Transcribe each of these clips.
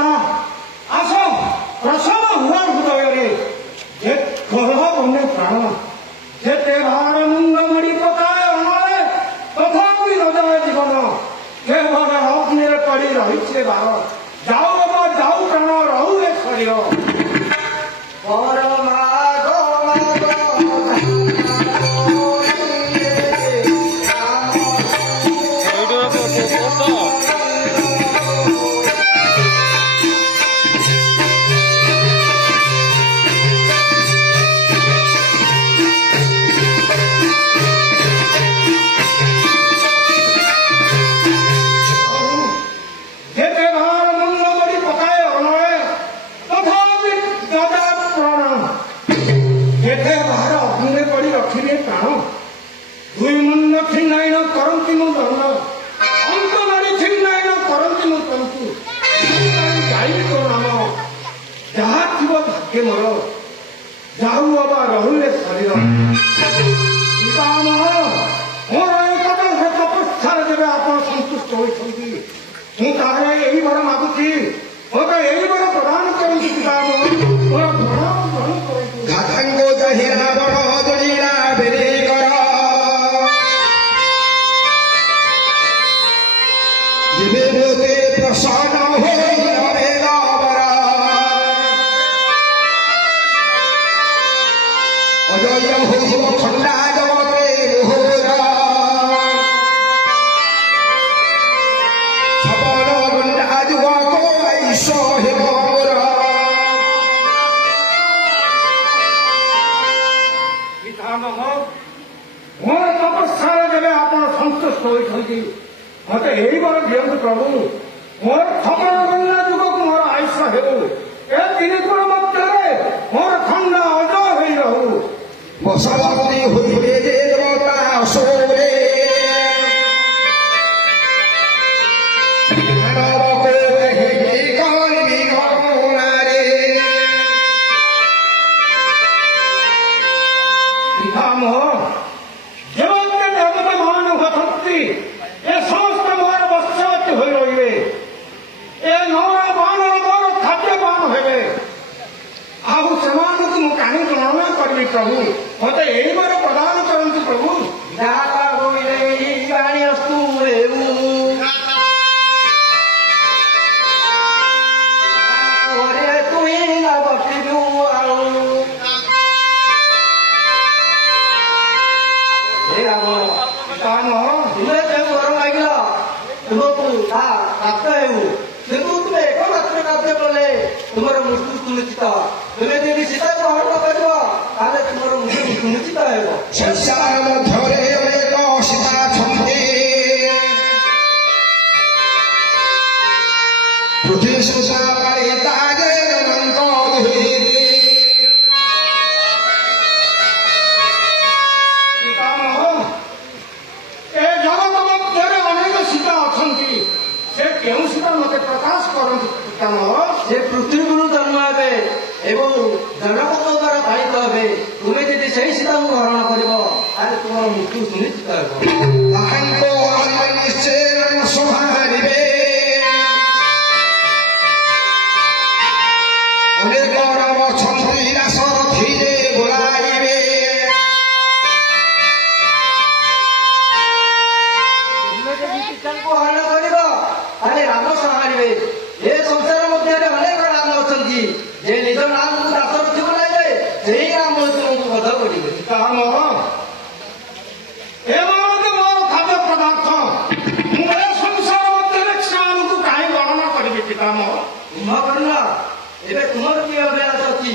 देवता आस प्रसन्न हुआ हृदय जे कह बने प्राण जेते भार मुंड मड़ी पकाए अनले तथापि न जाए जीवन केवल अग्नि पड़ी रही बार जाऊ बाबा जाऊ प्राण रहू ए शरीर जाऊ बाबा रहुले शरीर मोर एक तपस्या जब आप संतुष्ट होती यही वर मागुची मत यही वर प्रदान करूँ मोर ग्रहण प्रसन्न मोर तपस्या जब आप संतुष्ट होती मत यही बर दिंतु प्रभु मोर खबर गंगा जुग को मोर आयुष हो तीन गुण मध्य मोर खंडा अजय हो रहू बसवती हुए देवता सोरे प्रभु मत यही बार प्रदान करती प्रभु तुम्हारा मृत्यु सुनिश्चित तुम्हें यदि सीता ग्रहण कर तुम्हारा मृत्यु सुनिश्चित है संसार मध्य सीता पृथ्वी सीता मत प्रकाश करते पृथ्वी गुरु जन्म हे एवं जनपद द्वारा पालित हे तुम्हें यदि से सीता को ग्रहण कर तुम मृत्यु सुनिश्चित तुम्हारे किए अभ्यास अच्छी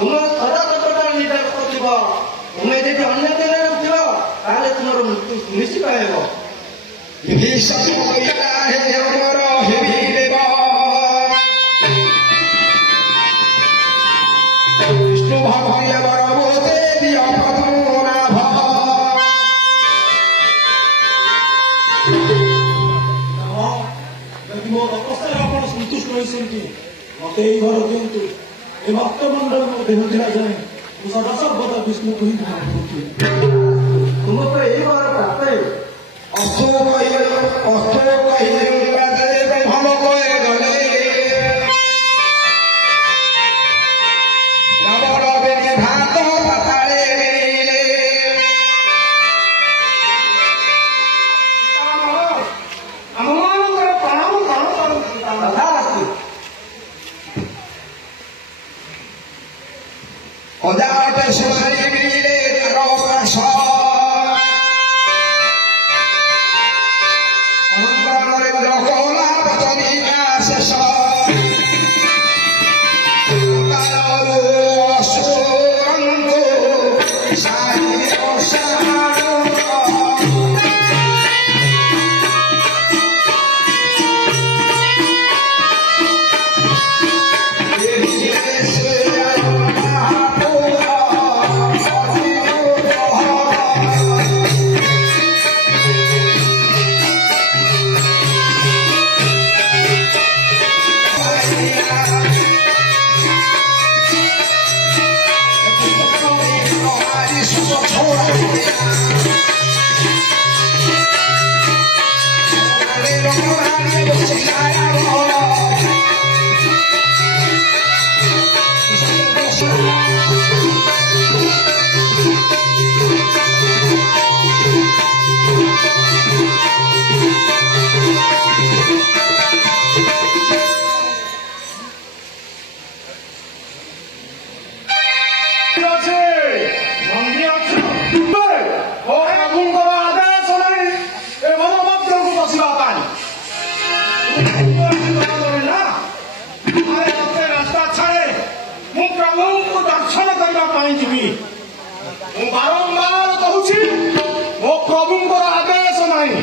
ତୁମେ ସଦା ସର୍ବଦା ନିଜ କରୁଥିବ ତୁମେ ଯଦି ଅନ୍ୟ ଦିନରେ ଥିବ ତାହେଲେ ତୁମର ମୃତ୍ୟୁ ନିଶ୍ଚିତ ହେବ। ବିଷ୍ଣୁ ଭକ୍ତିରେ ବରବୋତେ ଦିଅ ପଦ୍ମନାଭ। ଯଦି ମୋ ତପସ୍ୟାରେ ଆପଣ ସନ୍ତୁଷ୍ଟ ହୋଇଛନ୍ତି ମତେ ଏଇ ଘର ଦିଅନ୍ତୁ। ଏ ଭକ୍ତମଣ୍ଡଳ ମୋ ଦେହ ଥିଲା ଯାଏ ମୁଁ ସଦା ସର୍ବଦା ବିଷ୍ଣୁକୁ ହିଁ ଧ୍ୟାନ କରୁଥିଲି। ତୁମକୁ ଏଇ ଘର ପ୍ରାପ୍ତ ହେବ। ଅସ୍ତୁ କହିଲେ ଭଲ କହେ ଗଲେ ରବର ବେଣି ଭାତ ପାତାଳେ ଆମମାନଙ୍କର ପ୍ରାଣ ପ୍ରାଣ କଥା ଅଛି। ଅଜାଟେ ସୁନାରୀ ମିଳିଲେ ତାର କାଶ ନରେନ୍ଦ୍ର କଲା ବଦନି ଶେଷ ରାସ୍ତା ଛାଡ଼େ ମୁଁ ପ୍ରଭୁଙ୍କୁ ଦର୍ଶନ କରିବା ପାଇଁ ଯିବି। ମୁଁ ବାରମ୍ବାର କହୁଛି ମୋ ପ୍ରଭୁଙ୍କର ଆଦେଶ ନାହିଁ।